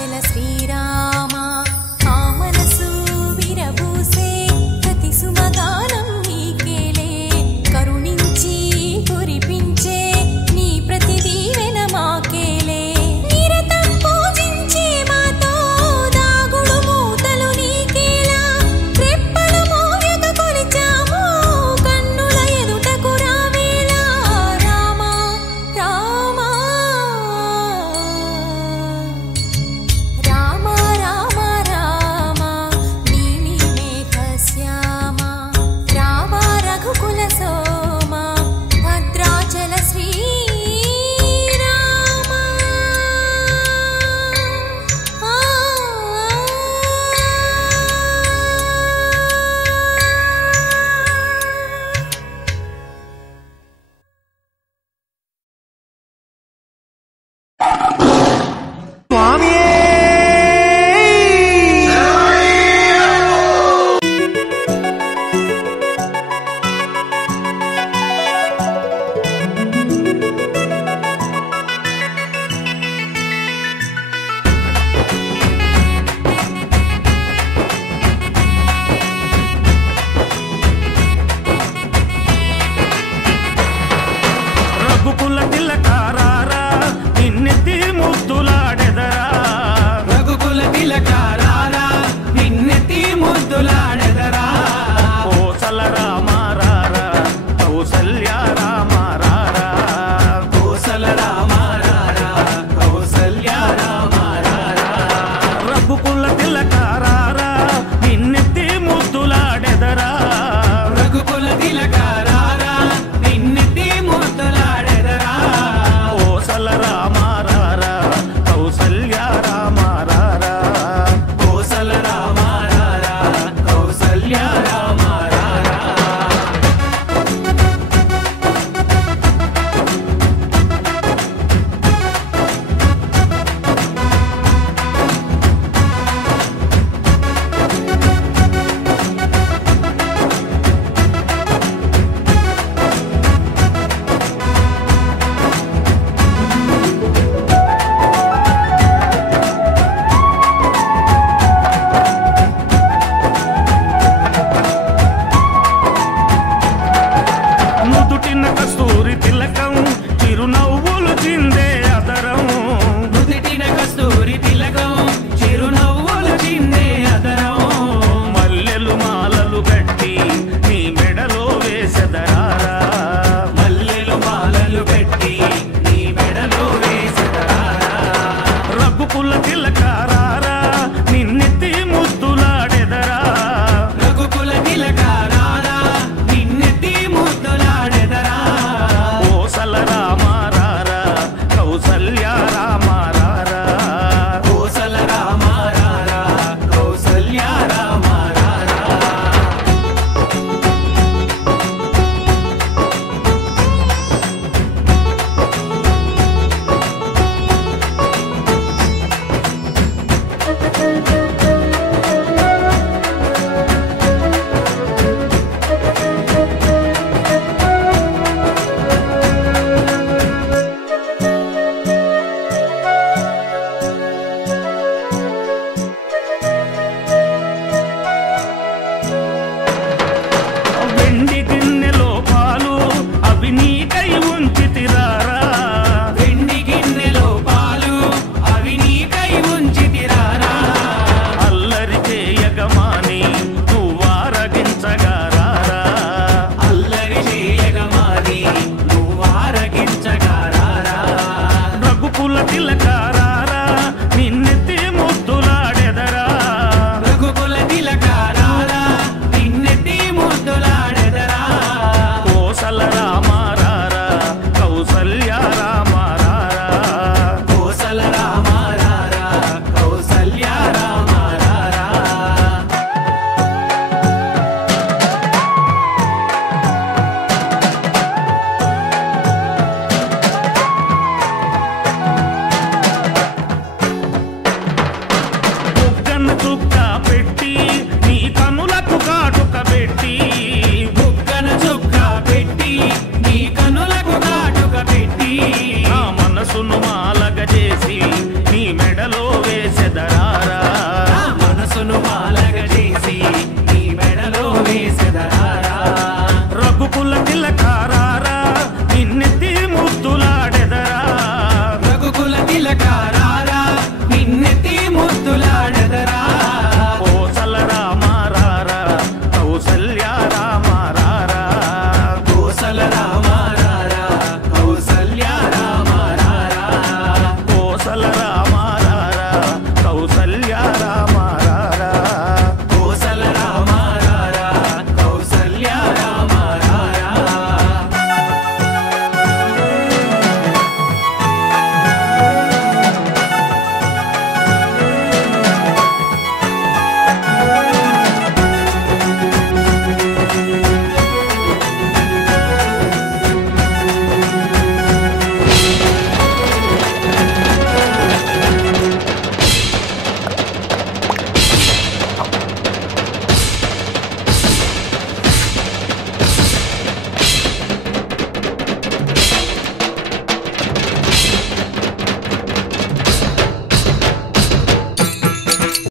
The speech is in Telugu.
భద్రాచల శ్రీరామ ఆ మనసు విరబూసే ప్రతి సుమగానం నీకేలే కరుణించి కురిపించే నీ ప్రతి దీవెన మాకేలే నిరతం పూజించే మాతో దాగుడు మూతలు నీకేలా రెప్పలు మోయక కొలిచాము కన్నుల ఎదుటకు రావేలా రామ రామ రామ రామ రామ నీలి మేఘ శ్యామ రామ రఘుకుల సోమ భద్రాచల శ్రీరామ రఘుకుల తిలకారారా నిన్నెత్తి ముద్దులాడెదరా రఘుకుల తిలకారారా నిన్నెత్తి ముద్దులాడెదరా కోసల రామారారా కౌసల్య రామారారా కోసల రామారారా కౌసల్య రామారారా రఘుకుల తిలకారారా నిన్నెత్తి ముద్దులాడెదరా రఘుకుల తిలకారారా నిన్నెత్తి ముద్దులాడెదరా కోసల రామారారా కౌసల్య రామారారా కోసల రామారారా కౌసల్య రామారారా నుదుటిన కస్తూరి తిలకం చిరునవ్వులు చిందే అదరం నుదిటిన కస్తూరి తిలకం చిరునవ్వులు చిందే అదరం మల్లెలు మాలలు గట్టి నీ మెడలో వేసెదరారా మల్లెలు మాలలు పెట్టి నీ మెడలో వేసెదరారా రఘుకుల తిలకారారా నిన్నెత్తి ముద్దులాడెదరా రఘుకుల తిలకారారా నిన్నెత్తి ముద్దులాడెదరా కోసల రామారారా కౌసల్య రామారారా కోసల రామారారా కౌసల్య రామారారా వెండి గిన్నెలో పాలు అవి నీకై ఉంచితిరారా వెండి గిన్నెలో పాలు అవి నీకై ఉంచితిరారా అల్లరి చేయగమాని నువ్వారగించగారారా అల్లరి చేయగమాని నువ్వారగించగారారా రఘుకుల తిలకారారా నిన్నెత్తి ముద్దులాడెదరా రఘుకుల తిలకారారా నిన్నెత్తి ముద్దులాడెదరా కోసల రామారారా కౌసల్య రామారారా కోసల రామారారా కౌసల్య రామారారా తిలకారా